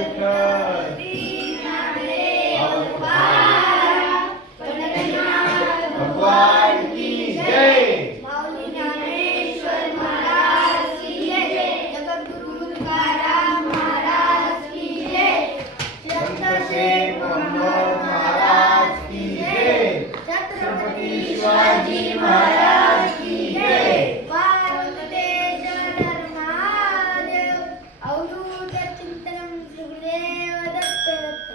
विठ्ठल भगवान की जय. माऊली ज्ञानेश्वर महाराज की जय. जगद्गुरु तुकाराम महाराज की जय. संत शेख मोहम्मद महाराज की जय. छत्रपती शिवाजी महाराज की जय. भारतदेश धर्मादेव अवधूत चिंतन सुखदेव दत्त दत्त.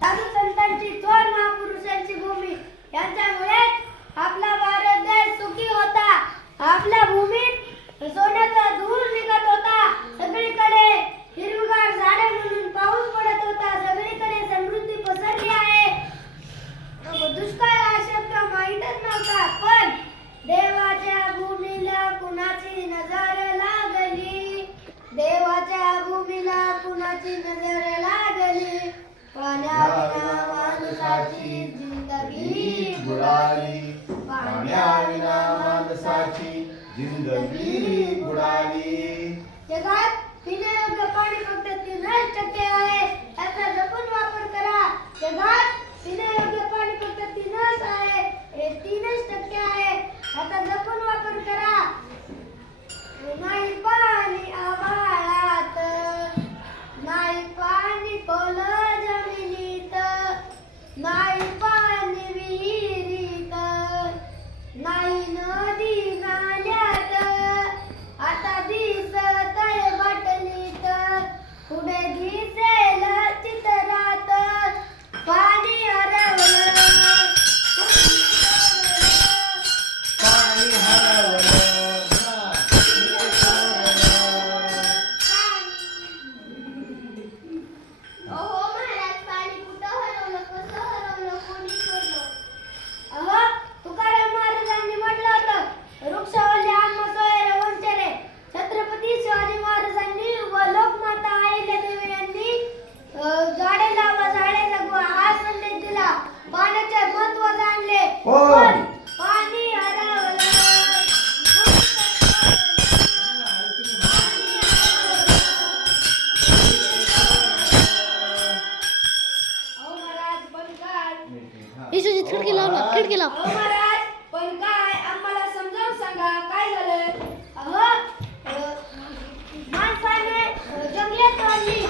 साधू संतांची थोर महापुरुषांची भूमी यांच्यामुळे आपला भारत देश सुखी होता. आपल्या भूमीत सोन्याचा धूर निघत होता. सगळीकडे हिरवीगार झाडे म्हणून पाऊस पडत होता. सगळीकडे समृद्धी पसरली आहे. दुष्काळ हा शब्द माहीतच नव्हता. पण देवाच्या भूमीला कुणाची नजर लागली. देवाच्या भूमीला कुणाची नजर लागली. पाण्याविना माणसाची जिंदगी बुडाली. पाण्याविना माणसाची जिंदगी बुडाली. जगात पिण्यायोग्य पाणी फक्त 3% आहे. त्याचा जपून वापर करा. जगात पिण्यायोग्य पाणी फक्त 3 आहे. हे 3% आहे. त्याचा जपून वापर करा. नाही पाणी आभाळात, नाही पाणी खोल जमिनीत, नाही पाणी विहिरीत, नाही नदी नाल्यात. आता दिसतंय बाटलीत, पुढे दिसेल चित्रात. पाणी हरवलं, पाणी हरवलं. अहो महाराज, पाणी कुठं हरवलं, कसं हरवलं, कोणी चोरलं? अहो, तुकाराम महाराजांनी म्हटलं होतं, वृक्षवल्ली आम्हा सोयरे वंचरे. छत्रपती शिवाजी महाराजांनी व लोकमाता अहिल्यादेवी यांनी झाडे लावा झाडे जगवा हा संदेश दिला. पाण्याचे महत्त्व जाणले. पण पाणी हरवलं. अहो महाराज, पण काय? खिडकी लाव ना, खिडकी लाव. अहो महाराज, पण काय? आम्हाला समजावून सांगा, काय झालं? अहो, माणसाने जंगले तोडली,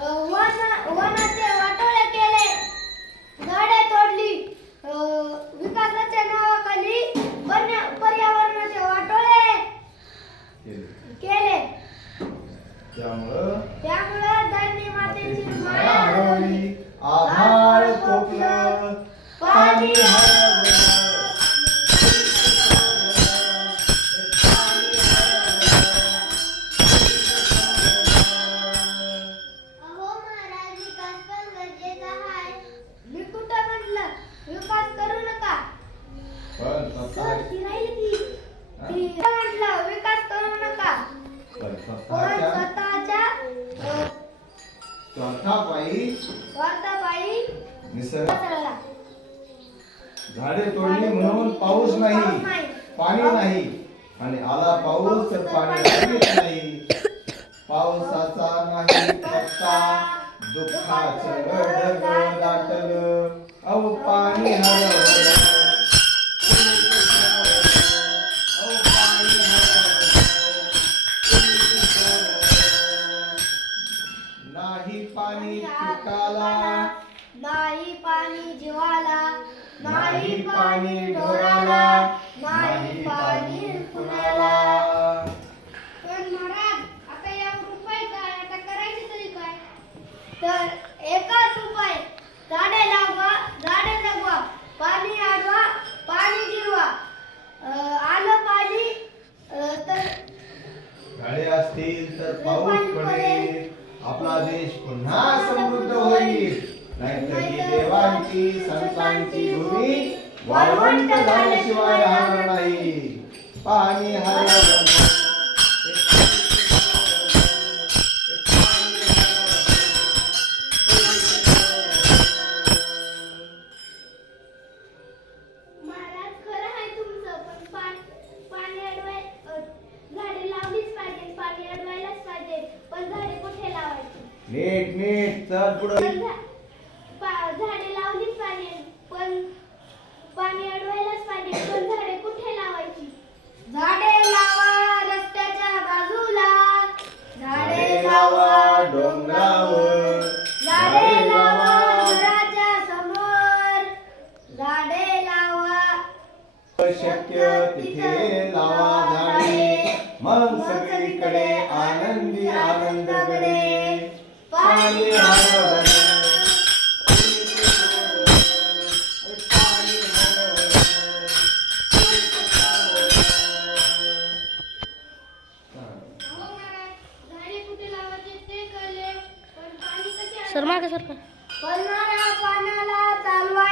वनाचे वाटोळे केले, झाडे तोडली, विकासाच्या नावाखाली पर्यावरणाचे वाटोळे केले. त्यामुळं धरणी मातेची माया हरवली. आभाळ कोपलं, पाणी हरवलं. अहो महाराज, विकास पण गरजेचा आहे. मी कुठं म्हटलं विकास करू नका. पण सर, ती राहिली ती म्हटलं विकास करू नका. पण स्वतःच्या स्वार्थापायी निसर्ग कोसळला. झाडे तोडली म्हणून पाऊस नाही, पाणी नाही. आणि आला पाऊस तर पाणी लागत नाही. पावसाचा नाही पत्ता, दुःखाचं गडगड दाटलं. अहो पाणी हरवलं, अहो पाणी हरवलं. नाही पाणी पिकाला, नाही पाणी जीवाला, नाही पाणी ढोराला, नाही पाणी कुणाला. पण महाराज, आता या उपाय काय? आता करायचे तरी काय? तर एकच उपाय, झाडे लावा झाडे जगवा, पाणी अडवा पाणी जिरवा. आलं पाणी तर झाडे असतील तर पाऊस पडेल. आपला देश पुन्हा समृद्ध होईल. नाहीतर ही देवांची संतांची भूमी वाळवंट झाल्याशिवाय राहणार नाही. पाणी हरवलं, महाराज, खरं आहे तुमचं. पण पाणी झाडे लावलीच पाहिजे, पाणी अडवायलाच पाहिजे. पण झाडे कुठे लावायची? नीट नीट चल पुढे. झाडे लावलीच पण पाणी अडवायलाच पाहिजे. पण झाडे कुठे लावायची? झाडे लावा रस्त्याच्या बाजूला, झाडे लावा डोंगरावर, झाडे लावा घराच्या समोर, झाडे लावा शक्य तिथे लावा झाडे. मग सगळीकडे आनंदी आनंद घडे. पाणी हरवलं, पाणी हरवलं. झाडे कुठे लावायचे ते कळले, पण पाणी कसे सर मागे सर पडणाऱ्या पाण्याला चालवाय